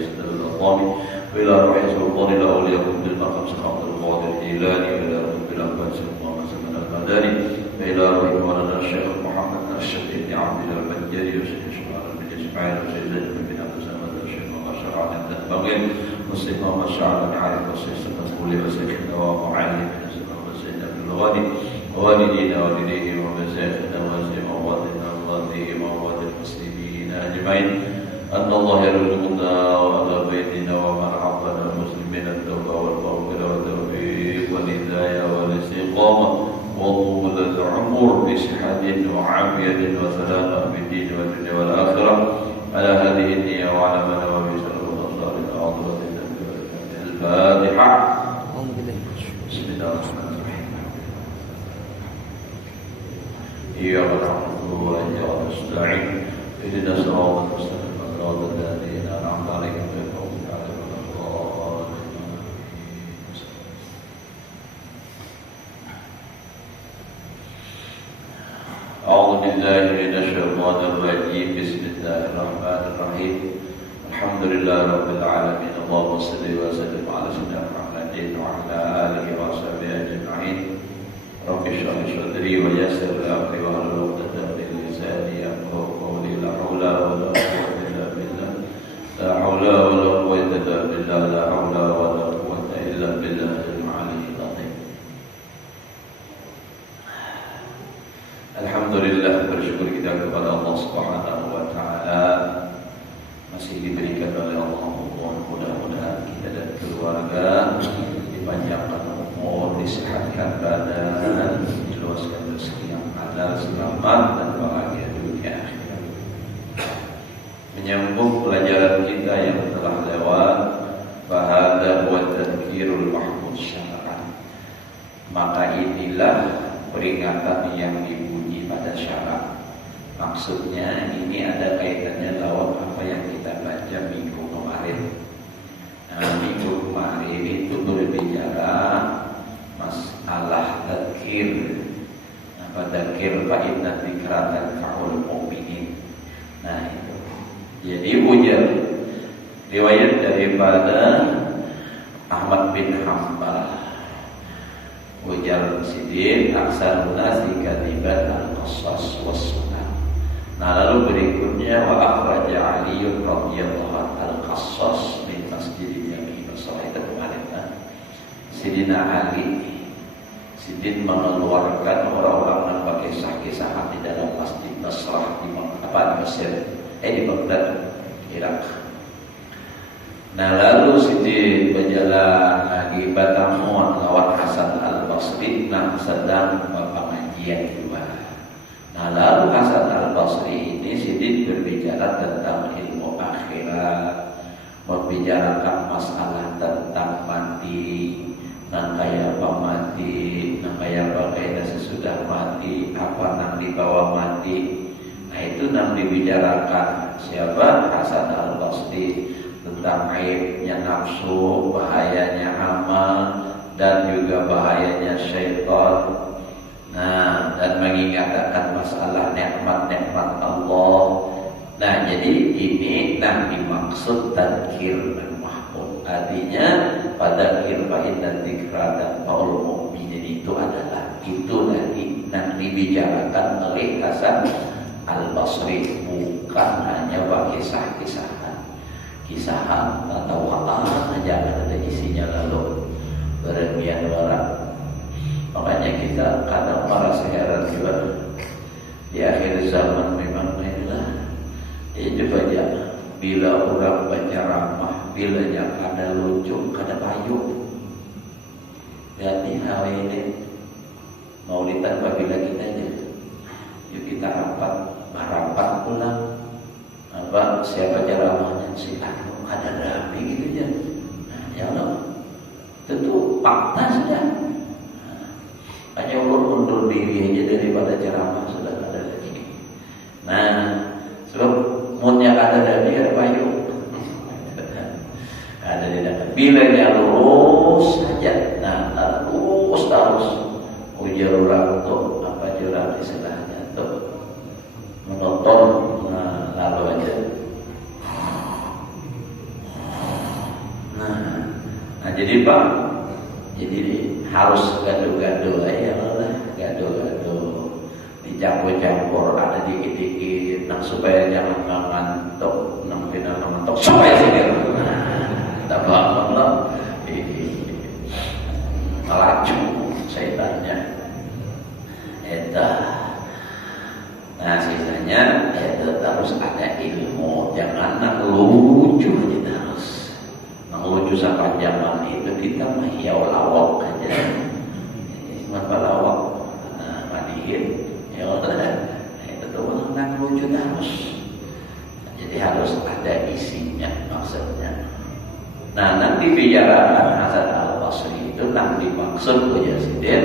يسد الأطلام وإلى روح سلطان الأولياء بالمقام سماق القادر الإيلاني وإلى رب الأنباس محمد سلمان المداني وإلى روح مولانا الشيخ محمد الشيخ بن عبد الله البنجري وشيخ شمال بن إسماعيل وشيخ زيد بن عبد السلام والشيخ محمد شرعان الدنبغي والشيخ محمد شعب بن عارف والشيخ سلمان الكولي والشيخ نواب معلم والشيخ عبد الغني ووالدينا ووالديه ومشايخنا وموالدنا ووالديه وموالد المسلمين أجمعين أن الله يرزقنا وأهل بيتنا ومن عبنا المسلمين التوبة والمغفرة والتوفيق والهداية والاستقامة وطول العمر بصحة وعافية وسلامة في الدين والدنيا والآخرة على هذه النية وعلى ما نوى بسر الأنصار الأعظم الفاتحة. بسم الله الرحمن الرحيم. إياك نعبد وإياك نستعين اهدنا الصراط المستقيم صراط الذين أنعمت عليهم غير المغضوب عليهم ولا الضالين. أعوذ بالله من الشيطان الرجيم. بسم الله الرحمن الرحيم. الحمد لله رب العالمين. اللهم صل وسلم على سيدنا محمد وعلى آله وصحبه أجمعين. رب اشرح لي صدري ويسر لي أمري واحلل عقدة من لساني يفقهوا قولي. لا حول ولا قوة إلا بالله. لا حول ولا قوة إلا بالله. لا حول ولا قوة إلا بالله العلي العظيم. Alhamdulillah, bersyukur kita kepada Allah Subhanahu wa taala masih diberikan oleh Allah. Mudah-mudahan kita dan keluarga dipanjangkan umur, disehatkan badan, diluaskan rezeki yang halal, selamat dan bahagia dunia akhirat. Menyambung pelajaran kita yang telah lewat, bahada wa tadhkirul mahmud syar'an. Maka inilah peringatan yang dibunyi pada syarat. Maksudnya ini ada kaitannya lawan apa yang kita baca minggu kemarin. Minggu kemarin itu berbicara masalah tadhkir. Tadhkir fa inna dzikra tanfa'ul mu'minin. Nah itu. Jadi ujar riwayat daripada Ahmad bin Hanbal. Ujar Sidin aksarun nasi katiban al-qasas was-sunnah. Nah lalu berikutnya wa akhraja Ali radhiyallahu anhu al-qasas min masjid Jami' Basrah. Itu kemarin kan Sidina Ali, Sidin mengeluarkan orang-orang yang pakai kisah-kisah di dalam masjid Basrah di Mesir, di Baghdad, Irak. Nah lalu Sidin berjalan lagi bertemu lawan Hasan al-Basri. Nah sedang pengajian juga. Nah lalu Hasan al-Basri ini Sidin berbicara tentang ilmu akhirat, membicarakan masalah tentang mati, nang kaya apa mati, nang kaya apa kaya sesudah mati, apa nang dibawa mati. Nah itu nang dibicarakan siapa? Hasan al-Basri, tentang aibnya nafsu, bahayanya amal, dan juga bahayanya syaitan. Nah, dan mengingatkan masalah nikmat-nikmat Allah. Nah, jadi ini dimaksud tadhkir mahmud. Artinya pada kirfain dan dzikra dan qaul mukminin itu adalah itu lagi yang dibicarakan oleh Hasan al-Basri, bukan hanya kisahan atau jangan ada isinya lalu berlebihan orang. Makanya kita kadang merasa heran juga di akhir zaman. Memang inilah itu saja, bila orang baca ramah, bila yang ada lucu, kada payu. Jadi hal ini maulidan apabila kita aja, yuk kita rapat pulang. Siapa ceramahnya si ada rapi gitu ya. Nah, ya Allah, tentu fakta saja. Hanya undur diri aja daripada ceramah sudah ada lagi. Nah, sebab moodnya ada dari apa yuk? Ada di dalam. Bila dia lurus saja, nah lurus terus. Ujar orang tuh apa jurang istilahnya tuh menonton. Nah, lalu aja Nah jadi Pak, jadi harus gado-gado aja lah, gado-gado dicampur-campur ada dikit-dikit, nah supaya jangan ngantuk, tidak ngantuk supaya sih tak bangun lah, melaju setannya, nah sisanya harus ada ilmu, jangan nak lucu aja terus. Lucu sampai zaman itu kita mah ya lawak aja, kenapa lawak, mandiin, ya udah, itu tuh nggak lucu terus. Jadi harus ada isinya maksudnya. Nah nanti bicarakan Hasan Al-Basri itu nanti maksud ya sidin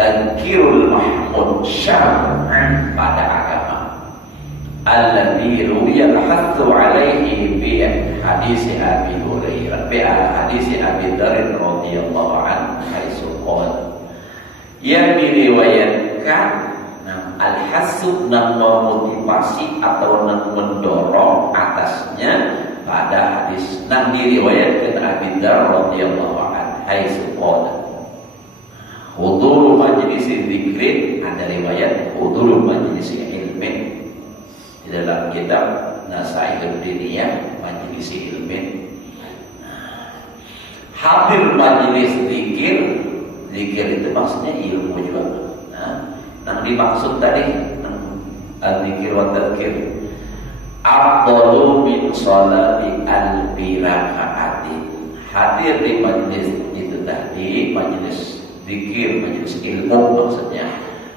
tadkirul mahmud syar'an pada agama. Alladhi ruwiya al-hathu alaihi bi hadisi Abi Hurairah bi hadisi Abi Dzar radhiyallahu anhu haitsu qala yang diriwayatkan al-hasu dan memotivasi atau mendorong atasnya pada hadis yang diriwayatkan Abi Dzar radhiyallahu anhu haitsu qala hudur majlis dzikrin, ada riwayat hudur majlis ilmin di dalam kitab Nasaihul Diniyah Majelis Ilmin. Hadir majelis zikir, zikir itu maksudnya ilmu juga. Nah dimaksud tadi al-zikir wa tadkir afdalu min sholati alfi raka'atin. Hadir di majelis itu tadi, majelis zikir, majelis ilmu maksudnya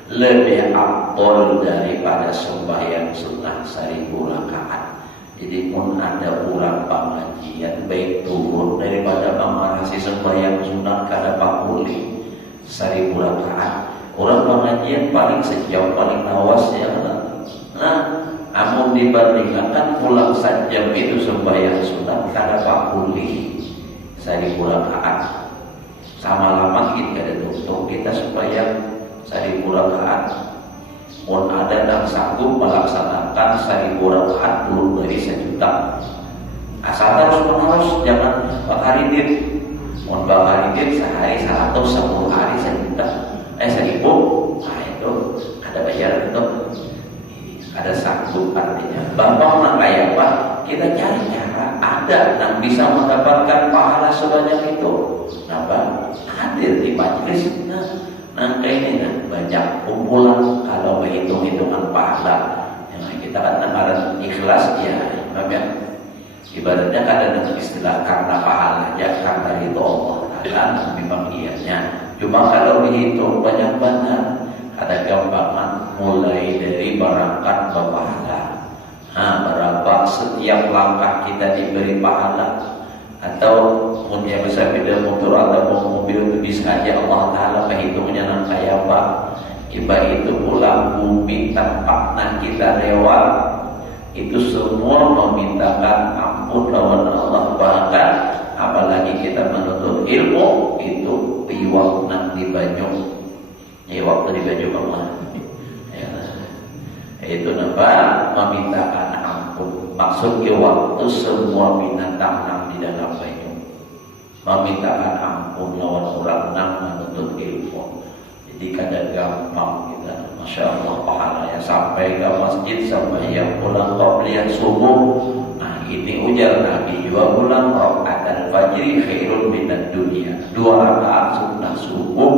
lebih afdal daripada sembahyang sunnah 1000 rakaat. Jadi pun ada orang pengajian baik turun daripada mengarasi sembahyang sunnah kada pakuli 1000 rakaat. Orang pengajian paling sejauh paling awas ya. Nah, namun dibandingkan pulang sajam itu sembahyang sunnah kada pakuli 1000 rakaat. Sama lama kita ada tutup kita sembahyang 1000 rakaat. Pun ada yang sanggup melaksanakan 1000 rakaat belum dari 1 juta. Asal terus menerus, jangan bakaridin. Pun bakaridin sehari 100, 10 hari 1 juta. 1000. Nah itu ada bayar itu. Ada sanggup artinya. Bapak nak kayak apa? Kita cari cara ada yang bisa mendapatkan pahala sebanyak itu. Kenapa? Hadir di majelis. Nah ini banyak kumpulan kalau berhitung-hitungan pahala. Yang kita katakan ikhlas ya, ibaratnya kadang istilah karena pahala ya karena itu Allah Taala memang ianya. Cuma kalau dihitung banyak banget, ada gampangan mulai dari berangkat berpahala. Berapa setiap langkah kita diberi pahala. Atau punya bisa beda motor atau mobil itu bisa aja Allah Ta'ala menghitungnya nang kayak apa. Iba itu pulang bumi tempatnya kita lewat itu semua memintakan ampun lawan Allah. Bahkan apalagi kita menuntut ilmu itu iwak nang di Banyu. Waktu di Banyu Allah ya. Itu nampak memintakan ampun. Maksudnya waktu semua binatang nang di dalam banyu memintakan ampun lawan orang nang menuntut ilmu. Jadi kadang gampang kita, masya Allah pahalanya sampai ke masjid sampai yang pulang qobliyah subuh. Nah ini ujar Nabi juga pulang rakaat al-fajri khairun minad dunia. 2 rakaat sunnah subuh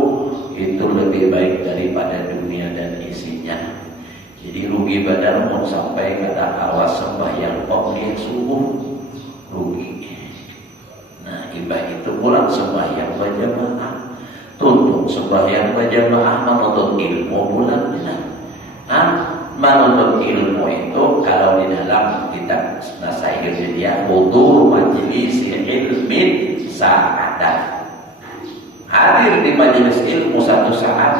itu lebih baik daripada dunia dan isinya. Jadi rugi badan pun sampai kata awas sembahyang qobliyah subuh rugi. Nah ibadah itu pulang sembahyang berjamaah, tuntut sembahyang berjamaah menuntut ilmu bulan benar. Menuntut ilmu itu kalau di dalam kitab Nasaihul Diniyah hudur majelis ilmin sa'adat, hadir di majelis ilmu 1 saat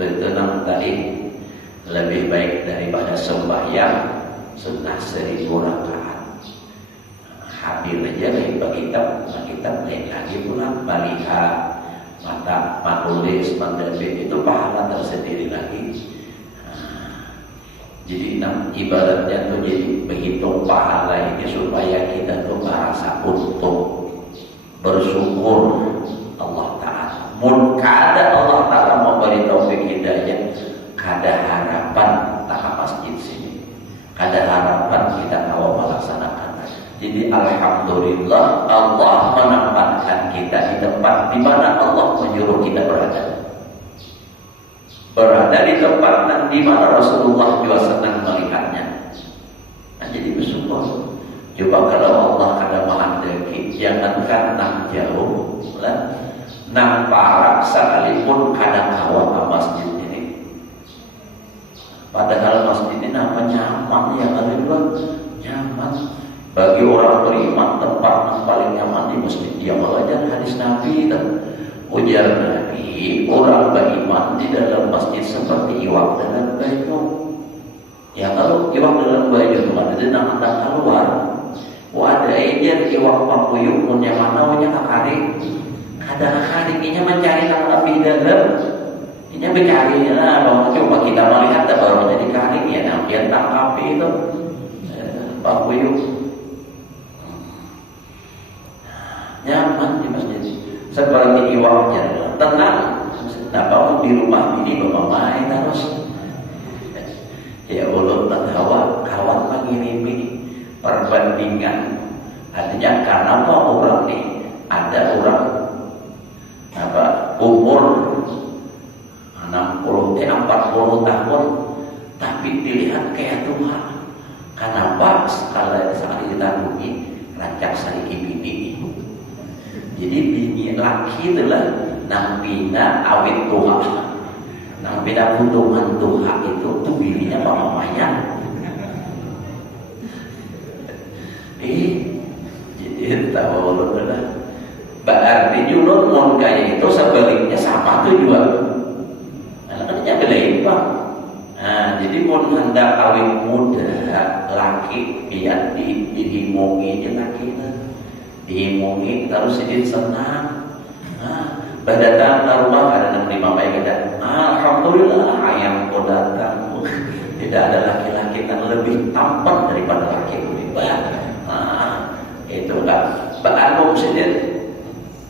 itu nama tadi lebih baik daripada sembahyang sunnah 1000 rakaat. Hadir aja dari kitab lain lagi pula baliha mata menulis menderbit itu pahala tersendiri lagi. Jadi ibaratnya tuh jadi berhitung pahala ini supaya kita tuh merasa untung. bersyukur Allah Ta'ala. Mun kada Allah Ta'ala memberi taufik hidayah, kada harapan tak masjid sini, kada harapan kita tahu melaksanakan. Jadi alhamdulillah Allah menempatkan kita di tempat di mana Allah menyuruh kita berada. Berada di tempat di mana Rasulullah juga senang melihatnya. Nah, jadi bersyukur. Coba kalau Allah kada menghendaki, jangankan nang jauh, nang parak sekalipun kada kawat ke masjid ini. Padahal masjid ini nama nyaman, yang ada juga nyaman. Bagi orang beriman tempat yang paling nyaman di masjid. Dia belajar hadis Nabi itu. Ujar Nabi, orang beriman di dalam masjid seperti iwak dalam baju. Ya kalau iwak dalam baju itu ada nak keluar. Ada aja iwak papuyuk punya mana punya kakarik. Kadang kakarik ini mencari nang Nabi dalam. Ini mencari lah. Bahwa coba kita melihat baru menjadi karik ya. Nabi yang tangkap itu papuyuk. Nyaman di masjid seperti iwaknya, tenang. Nah, bangun di rumah ini main terus. Ya Allah, tertawa kawan mengirimi perbandingan. Artinya karena apa orang nih? Ada orang umur 40 tahun, tapi dilihat kayak Tuhan. Kenapa sekali kita bumi rancak sedikit bini? Jadi bini laki itulah nang bina awet Tuhan, nang bina buntungan Tuhan itu tuh bininya mamanya. Jadi tahu lah. Berarti julur mon kayak itu sebaliknya sama tuh juga. Anaknya belimbang. Nah, jadi mon hendak awet muda laki biar dihimongi dia laki dihimongi terus sedih senang. Pada datang ke rumah ada 65 baik kita. Alhamdulillah ayam kau datang. Tidak ada laki-laki yang lebih tampan daripada laki lebih banyak. Itu kan beranggum sendiri.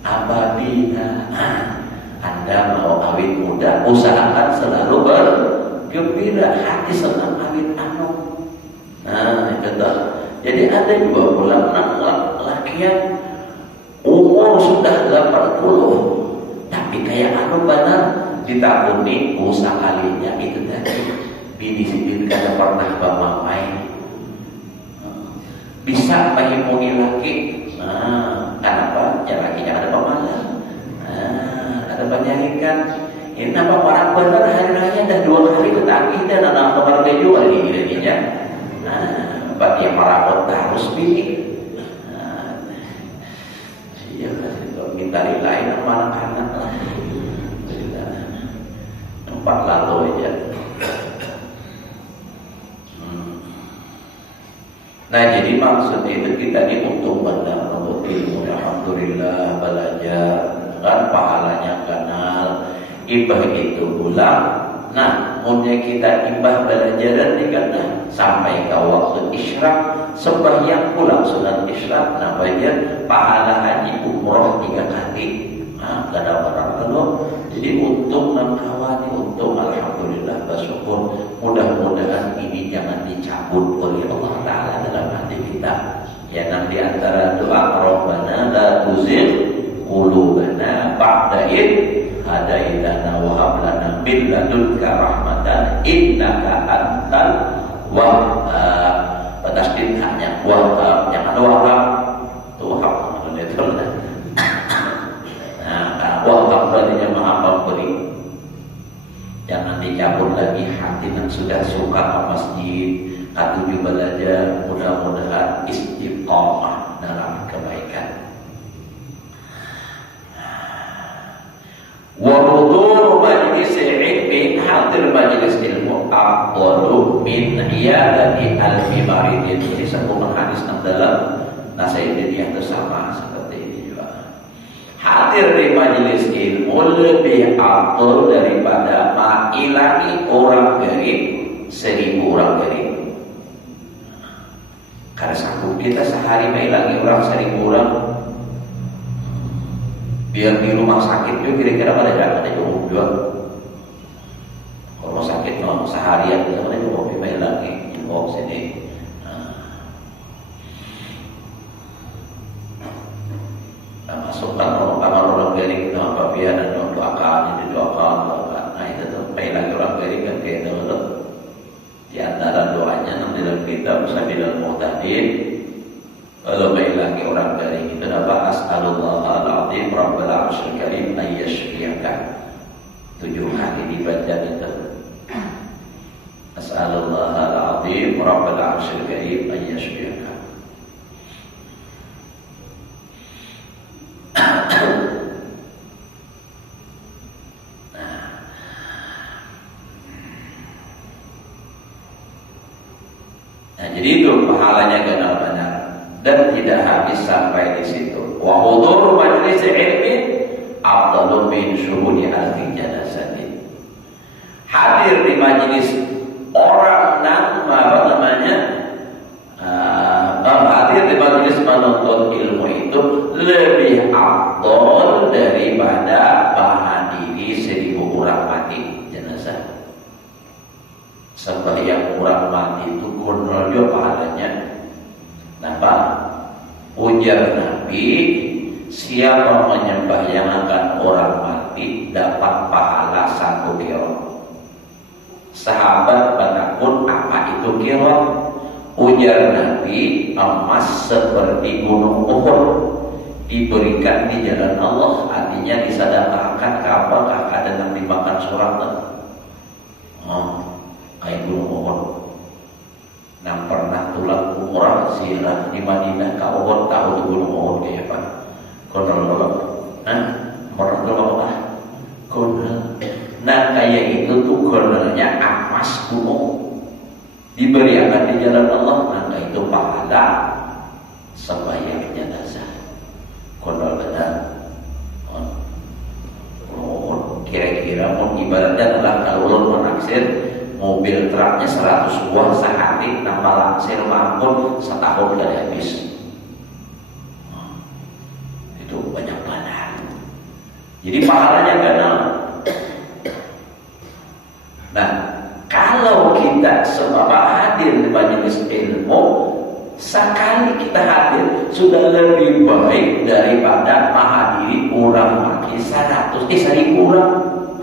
Apabila Anda mau awet muda, usahakan selalu bergembira, hati senang awet anu. Nah itu tak. Jadi ada juga pulang laki yang umur sudah 80, tapi kayak anu benar ditakuni usaha kalinya itu tadi. Bini kada pernah bamamai. Bisa menghimpungi laki. Kenapa? Ya lakinya ada pemalas. Ada penyarikan. Ini nama orang benar hari raya dah 2 kali ketagih dan anak keluarga juga gini-gininya. Bagi yang merawat harus bini. Iya kalau minta lain sama anak-anak lah. Tempat lalu aja. Nah jadi maksud itu kita diuntung benar untuk ilmu. Alhamdulillah belajar kan pahalanya kenal. Ibah itu pulang. Nah, mulai kita imbah belajaran dikata sampai ke waktu isyraq sembahyang pulang sunat isyraq. Nah, bagian pahala haji umroh 3 kali. Nah, kada orang lalu. Jadi untung dan kawani untung alhamdulillah bersyukur. Mudah-mudahan ini jangan dicabut oleh Allah Taala dalam hati kita. Ya nanti antara doa Rabbana la tuzigh qulubana ba'da idh hadaitana wa hab lana min ladunka rahmatan innaka antal wahhab. Tasdid hanya wahhab, yang ada wahhab itu wahhab itu. Nah, wahhab artinya maha pemberi. Jangan dicabut lagi hati yang sudah suka ke masjid, katuju belajar, mudah-mudahan istiqomah dalam kebaikan. Wahudur majlis ilmi, hadir majlis ilmu afdalu min iyadati alfi maridin. Ini sambungan hadis dalam nasihat dia itu sama seperti ini juga. Hadir di majlis ilmu lebih afdal daripada mengilangi orang garib 1000 orang garib. Karena sanggup kita sehari mengilangi orang 1000 orang. Biar di rumah sakit juga kira-kira ada cukup juga. Kalau sakit mau seharian kita ada cukup email lagi, cukup sini. Masukkan kamar orang garing itu apa biar dan doakan, didoakan. Nah itu tuh pay lagi orang garing kan kayak itu. Di antara doanya nanti dalam kitab Sabilul Muhtadin. Kalau baik lagi orang garing itu dapat as'alullah al-azim rabbal arsyil karim ayyashfiyaka. 7 kali dibaca itu. As'alullah al-azim rabbal arsyil karim ayyashfiyaka. Nah, jadi itu pahalanya ganal benar dan tidak habis sampai di situ. Wa hudur majlis ilmi afdalu min syuhudi alfi janazatin. Hadir di majelis orang hadir di majelis menuntut ilmu itu lebih afdal daripada menghadiri 1000 orang mati jenazah. Sembahyang orang mati itu kunul juga pahalanya. Kenapa? Ujar Nabi, siapa menyembahyangkan orang mati dapat pahala 1 qirot. Sahabat bertakun, apa itu qirot? Ujar Nabi, emas seperti gunung Uhud diberikan di jalan Allah, artinya disedekahkan ke apakah ada yang dimakan surata. Kayak gunung Uhud. Nah pernah tulang umrah ziarah di Madinah ke Uhud, tahu tuh gunung Uhud kayak apa? Konol. Pernah tulang konol. Nah kayak itu tuh konolnya emas gunung diberikan di jalan Allah, maka itu pahala sembahyang jenazah. Konol benar. Kira-kira mau ibaratnya adalah kalau ulun menaksir mobil truknya 100 buah sehari, nambah langsir mampun setahun kali habis. Itu banyak banget. Jadi pahalanya ganal. Nah, kalau kita sebab hadir di majelis ilmu, sekali kita hadir sudah lebih baik daripada menghadiri orang mati 100 orang.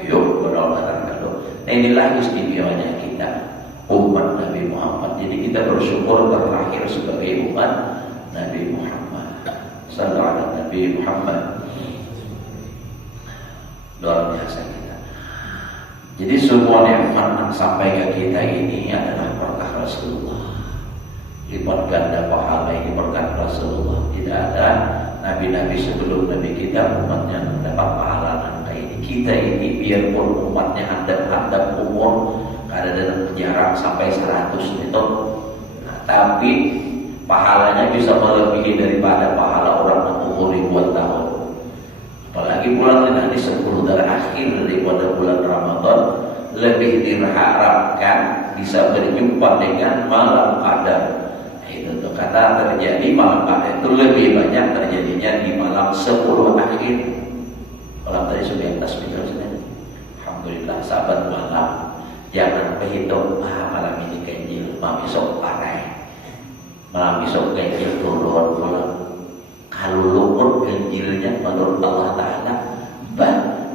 Yuk, benar-benar kalau. Nah, inilah istimewanya kita umat Nabi Muhammad. Jadi kita bersyukur terlahir sebagai umat Nabi Muhammad. Sallallahu alaihi Nabi Muhammad. Luar biasa kita. Jadi semua nikmat sampai ke kita ini adalah berkah Rasulullah. Lipat ganda pahala ini berkat Rasulullah. Tidak ada nabi-nabi sebelum Nabi kita umatnya mendapat pahala angka ini. Kita ini biarpun umatnya hadap umur ada dalam jarang sampai 100 itu, tapi pahalanya bisa melebihi daripada pahala orang yang umur ribuan tahun. Apalagi bulan nanti 10 terakhir daripada bulan Ramadan lebih diharapkan bisa berjumpa dengan malam qadar. Itu tuh kata terjadi malam qadar itu lebih banyak terjadinya di malam 10 akhir. Malam tadi sudah yang tasbih terus. Alhamdulillah sahabat malam. Jangan berhitung malam ini ganjil, malam besok parai, malam besok ganjil turun malam. Kalau luput ganjilnya menurut Allah Ta'ala,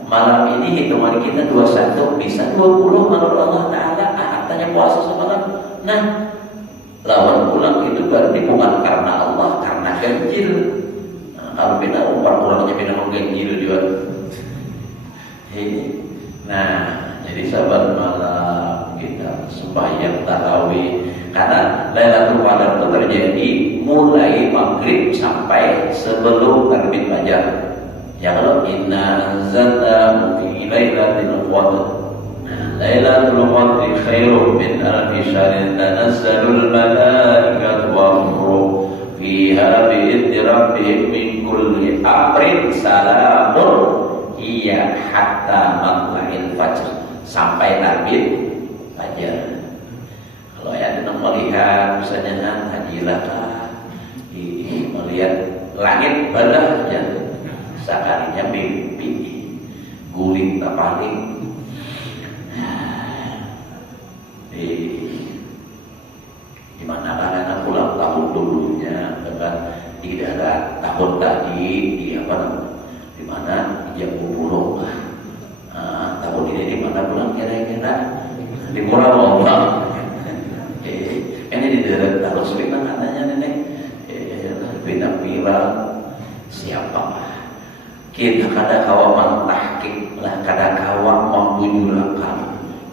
malam ini hitungan kita 21 bisa 20 menurut Allah Ta'ala. Tanya puasa semalam. Nah, lawan pulang itu berarti bukan karena Allah, karena ganjil. Nah, kalau beda umpan orangnya beda ganjil juga. Nah, jadi sahabat malam kita sembahyang tarawih karena Lailatul Qadar itu terjadi mulai maghrib sampai sebelum terbit fajar. Ya kalau inna anzalnahu fi lailatul qadr. Lailatul qadri khairum min alfi syahrin tanazzalul malaikatu war-ruh fiha bi'idzni rabbihim min kulli amrin salamun hiya hatta matla'il fajr. Sampai terbit fajar. Kalau ada yang melihat misalnya hajilah melihat langit balah ya sekalinya mimpi guling tak paling. Gimana kan pulang tahun dulunya dengan di daerah tahun tadi di di mana di Jambu tahun ini di mana pulang kira-kira di Murawang. Ini di daerah tahun sebelumnya katanya nenek pindah-pindah siapa kita kada kawan mentahkik lah, kada kawan membujulakan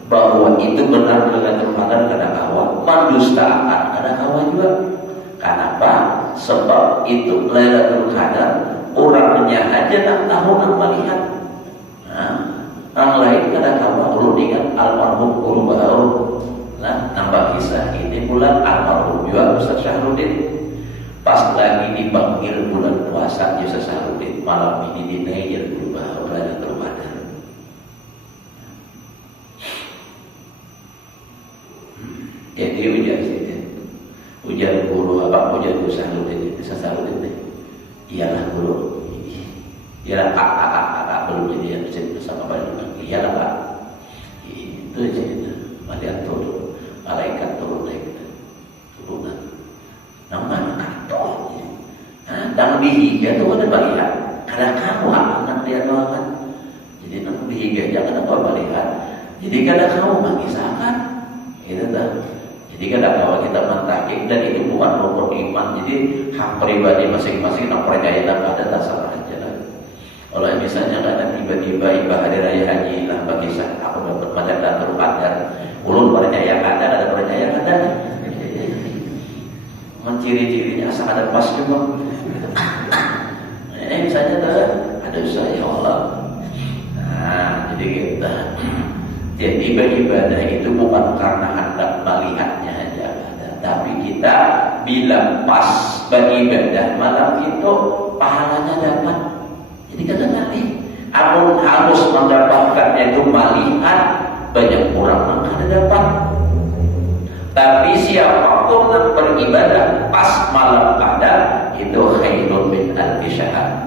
bahwa itu benar Lailatul Qadar, kada kawan mendustakan, kada kawan juga. Kenapa? Sebab itu Lailatul Qadar orangnya aja nak tahu, nak melihat. Orang lain kada kawan. Perlu diingat almarhum Guru Baru. Nah, nambah kisah ini bulan almarhum juga Ustaz Syahrudin. Pas lagi dipanggil bulan puasa Ustaz Syahrudin, malam ini dinaik Guru Baru Lailatul Qadar. Jadi ujar guru apa? Ujar Ustaz Syahrudin. Iyalah guru. Iyalah kakak belum jadi bersama Bapak. Iyalah Pak. Itu cerita. Malihat turun, malaikat turun lagi, turunan. Nama kantor. Dan dihiga tu ada melihat. Kadang kamu anak dia doangan. Jadi nama dihiga jangan apa melihat. Jadi kadang kamu mengisahkan. Itu dah. Jadi kadang kalau kita mentakik dan itu bukan rukun iman. Jadi hak pribadi masing-masing nak percaya dan ada dasar aja lah. Kalau misalnya kadang tiba-tiba ibadah hari raya haji lah bagi saya aku dapat Lailatul Qadar. Ulun percaya ada percaya ada. Menciri-cirinya asal ada pas juga. Ini misalnya ada usaha ya Allah. Nah, jadi kita jadi beribadah itu bukan karena hendak melihatnya aja, tapi kita bila pas beribadah malam itu pahalanya dapat. Jadi kata nanti amun harus mendapatkannya itu melihat, banyak orang yang ada dapat. Tapi siapapun yang beribadah pas malam Qadar itu khairun min alfi syahr.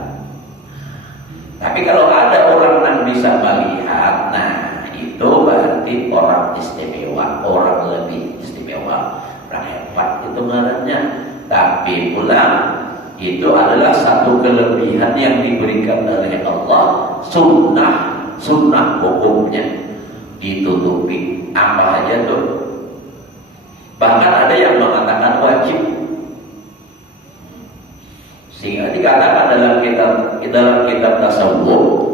Tapi kalau ada orang yang bisa melihat, nah itu berarti orang istimewa, orang lebih istimewa, orang hebat itu ngarannya. Tapi pula itu adalah satu kelebihan yang diberikan oleh Allah, sunnah hukumnya ditutupi apa aja tuh. Bahkan ada yang mengatakan wajib, sehingga dikatakan dalam kitab tasawuf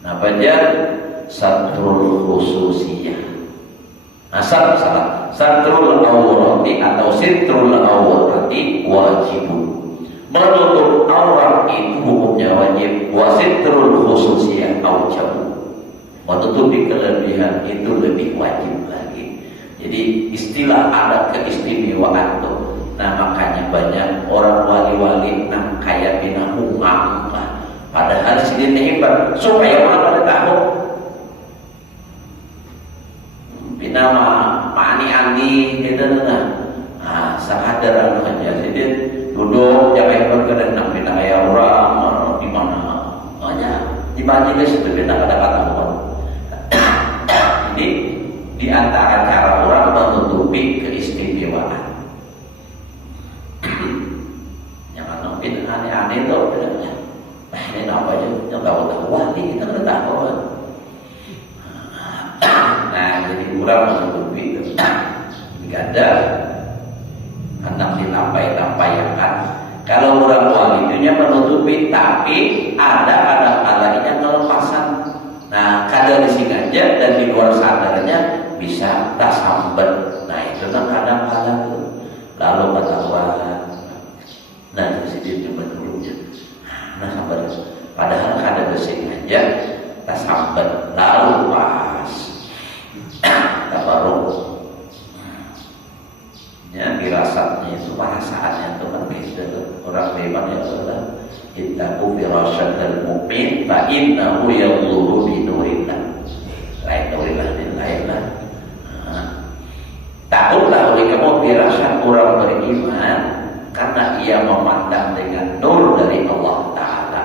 namanya satrul khususiyah. Satrul awrati atau sitrul awrati wajibun. Menutup aurat itu hukumnya wajib. Wasitrul khususiyah aujabu. Menutupi kelebihan itu lebih wajib lagi. Jadi istilah ada keistimewaan tuh. Nah makanya banyak orang wali-wali nak kayak bina umam. Padahal sini hebat supaya orang pada tahu. Bina mani gitu nah. Sadar aja jadi duduk jangan bergerak nak bina kayak orang di mana aja di majelis itu bina kata-kata orang. Jadi di antara cara orang menutupi keistimewaan. Jangan nongkin aneh-aneh itu bilangnya. Ini apa aja? Yang tahu wali kita kan tahu. Nah, jadi orang menutupi itu. Jika ada hendak ditampai-tampaikan. Kalau orang wali itu menutupi, tapi ada kalanya ngelepasan. Nah, kadang disengaja dan di luar sadarnya bisa tak sambat. Nah, itu kan kadang-kadang tuh. Lalu ketahuan. Nah, di sini cuma dulunya. Nah, sambat. Padahal kadang disengaja tak sambat. Lalu pas tabaruk. Ya, dirasatnya itu perasaannya itu kan beda tuh. Orang bebas ya sudah. Ittaqu firasyatal mu'min fa innahu yadhuru bi nurillah. Lain nurillah dan lainlah. Takutlah oleh kamu firasat orang beriman karena ia memandang dengan nur dari Allah Ta'ala.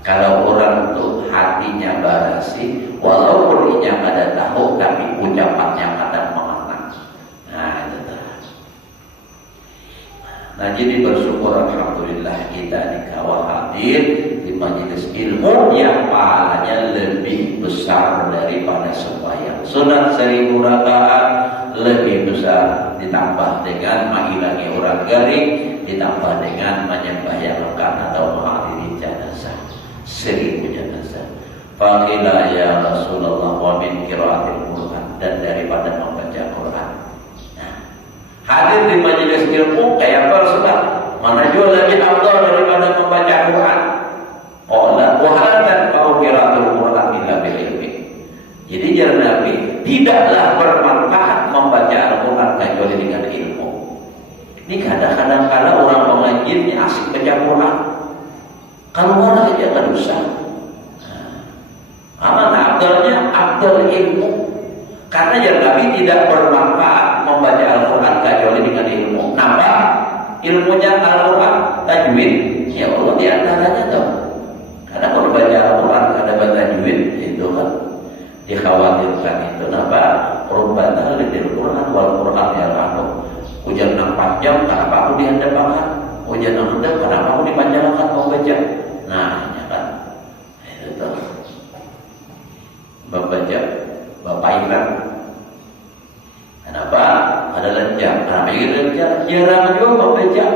Kalau orang itu hatinya barasi, walaupun ia kada tahu, tapi ucapannya kadang mengenang. Nah, itu dah. Nah, jadi bersyukur alhamdulillah kita dikawal hadir di majelis ilmu yang pahalanya lebih besar daripada sembahyang sunat 1000 rakaat, lebih besar ditambah dengan menghilangi orang garing, ditambah dengan menyembahyangkan atau menghadiri jenazah 1000 jenazah. Faqila ya Rasulullah wa min qiraatil Quran, dan daripada membaca Quran. Nah, hadir di majelis ilmu kayak apa Rasulullah? Mana jauh lebih afdal daripada membaca Quran. Allah wahatan kau qiraatul Quran illa bil ilmi. Jadi jalan Nabi tidaklah bermanfaat membaca Al-Quran kecuali dengan ilmu. Ini kadang-kadang orang pengajian ini asik baca Quran. Kalau orang aja kan usah. Amanah abdalnya abdal ilmu. Karena jalan Nabi tidak bermanfaat membaca Al-Quran kecuali dengan ilmu. Nambah ilmunya Al-Quran tajwid. Ya Allah di antaranya tuh. Karena kalau baca Al-Quran ada baca tajwid itu kan dikhawatirkan itu napa perubahan dari Quran wal Quran yang lalu hujan 4 jam kenapa aku dihandapakan, hujan 6 jam kenapa aku dipanjangkan mau baca. Nah ya kan itu tuh membaca bapak Iran kenapa ada lancar, kenapa gitu lancar jarang juga membaca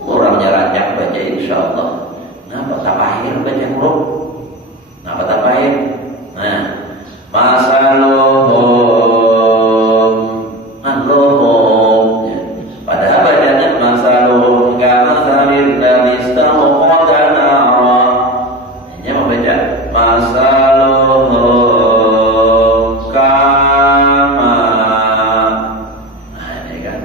orangnya rancang baca insyaallah. Kenapa tak akhir baca huruf, kenapa tak akhir. Nah masaluhum anluhum, padahal bacanya masaluhum kamasalil ladzi istawqada nara. Hanya membaca masaluhum kama. Nah ini kan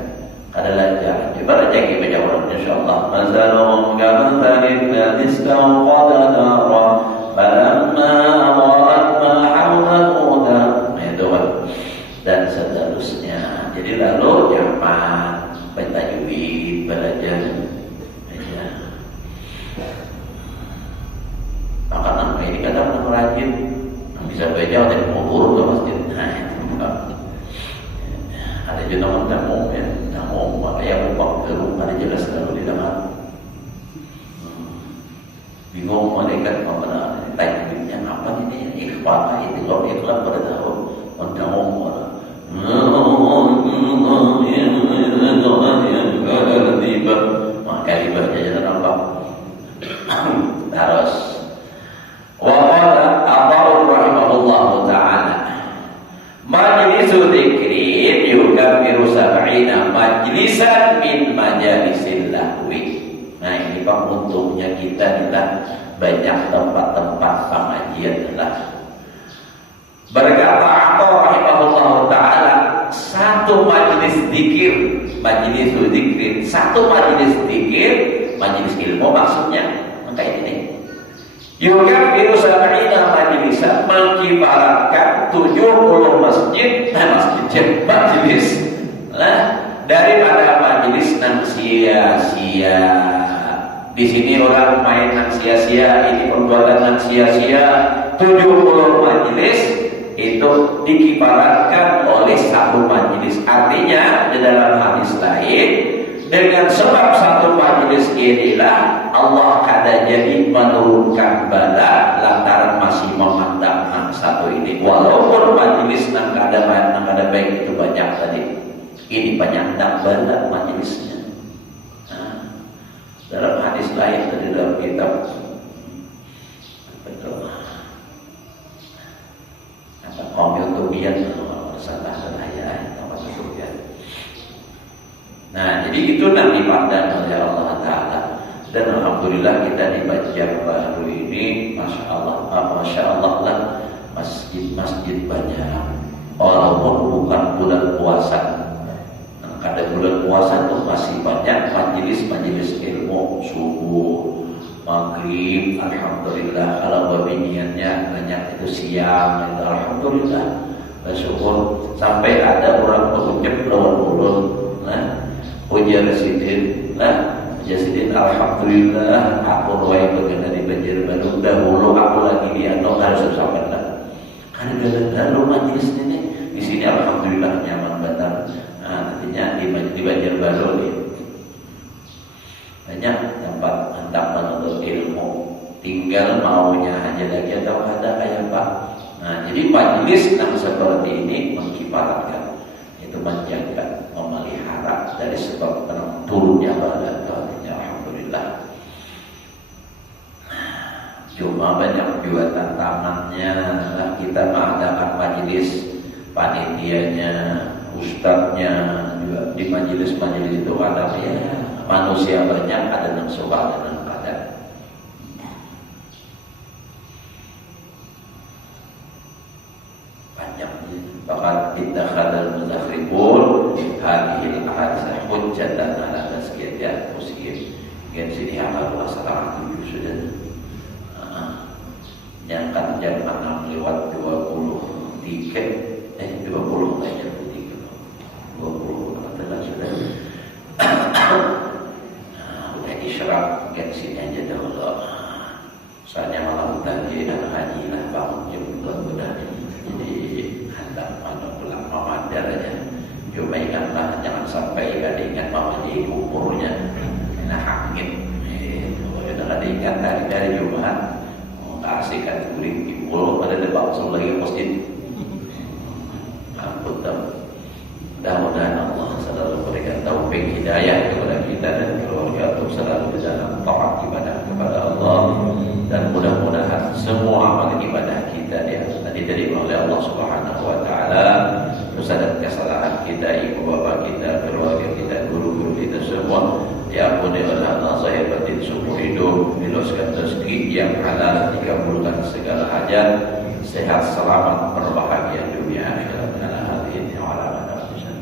ada lancar. Coba cek baca Quran insyaallah. Masaluhum kamasalil ladzi istawqada nara falamma dan seterusnya. Jadi lalu nyaman baca tajwid, belajar ya. Makanan ini kadang rajin bisa baca atau mau ke masjid. Nah, ada juga tamu ya, tamu makanya buka gerung ada jelas kalau di dalam bingung malaikat mana tajwidnya apa ini ikhfa itu kalau ikhlas pada tahu tamu maka dibaca jalan apa terus waqala Abu rahimahullah ta'ala majlisu dzikrin yukaffiru 70 majlisan min majalisil lahwi. Nah ini Pak untungnya kita banyak tempat-tempat pengajian lah. Berkata Abu rahimahullah ta'ala satu majlis zikir, majlis zikrin, satu majlis zikir, majlis ilmu maksudnya maka ini yukaffiru 70 majlisan, mengibaratkan 70 masjid, majlis lah daripada majlis nang sia-sia. Di sini orang main nang sia-sia, ini perbuatan nang sia-sia. 70 majlis itu dikibaratkan oleh satu majelis. Artinya di dalam hadis lain, dengan sebab satu majelis inilah Allah kada jadi menurunkan bala lantaran masih memandang satu ini. Walaupun majelis nang kada baik itu banyak tadi, ini banyak tak bala majelisnya. Nah, dalam hadis lain di dalam kitab betul. Qamil Tubian salah ya apa Tubian. Nah, jadi itu nanti dipandang oleh Allah Ta'ala. Dan alhamdulillah kita di Banjar baru ini masya Allah lah masjid-masjid banyak. Walaupun bukan bulan puasa. Kada bulan puasa tuh masih banyak majelis ilmu subuh, maghrib, alhamdulillah. Kalau babiniannya banyak itu siang, itu alhamdulillah. Bersyukur sampai ada orang berucap lawan ulun, nah, ujian residin, nah, Jasidin alhamdulillah aku roy bagana di Banjarbaru dahulu aku lagi di Ando harus sampai lah. Karena dalam majelis ini di sini alhamdulillah nyaman benar. Nantinya di Banjarbaru nih banyak tempat hendak menuntut ilmu, tinggal maunya aja lagi atau ada kayak Pak. Nah, jadi majelis yang seperti ini mengibaratkan itu menjaga, memelihara dari sebab turunnya bala artinya alhamdulillah. Cuma banyak juga tantangannya lah kita mengadakan majelis, panitianya, ustadznya juga di majelis-majelis itu ada ya manusia banyak, ada yang suka, ada yang ada. Banyak bahkan ittakhadal muzakhribun hadhil ahadits hujjatan ala tazkiyat muslim. Gen sini hafal masalah 7 sudah. Yang kan jam 6 lewat 23 20 aja 20 adalah sudah. Udah isyrak gen sini aja dahulu. Soalnya malam tadi dan haji lah bangun jam 2 udah. Jadi hendak pulang memadar aja. Cuma ingatlah jangan sampai ada ingat mama di umurnya nah hangit. Udah ada ingat dari Jumat kasih kategori timbul pada debat lagi masjid. Ampun mudah-mudahan Allah selalu berikan taufik hidayah kepada kita dan keluarga untuk selalu dalam taat ibadah kepada Allah, dan mudah-mudahan semua amal ibadah kita diterima oleh Allah Subhanahu wa taala. Dosa dan kesalahan kita, ibu bapa kita, keluarga kita, guru-guru kita semua diampuni oleh Allah. Saya batin seumur hidup, diloskan rezeki yang halal, dikabulkan segala hajat, sehat, selamat, berbahagia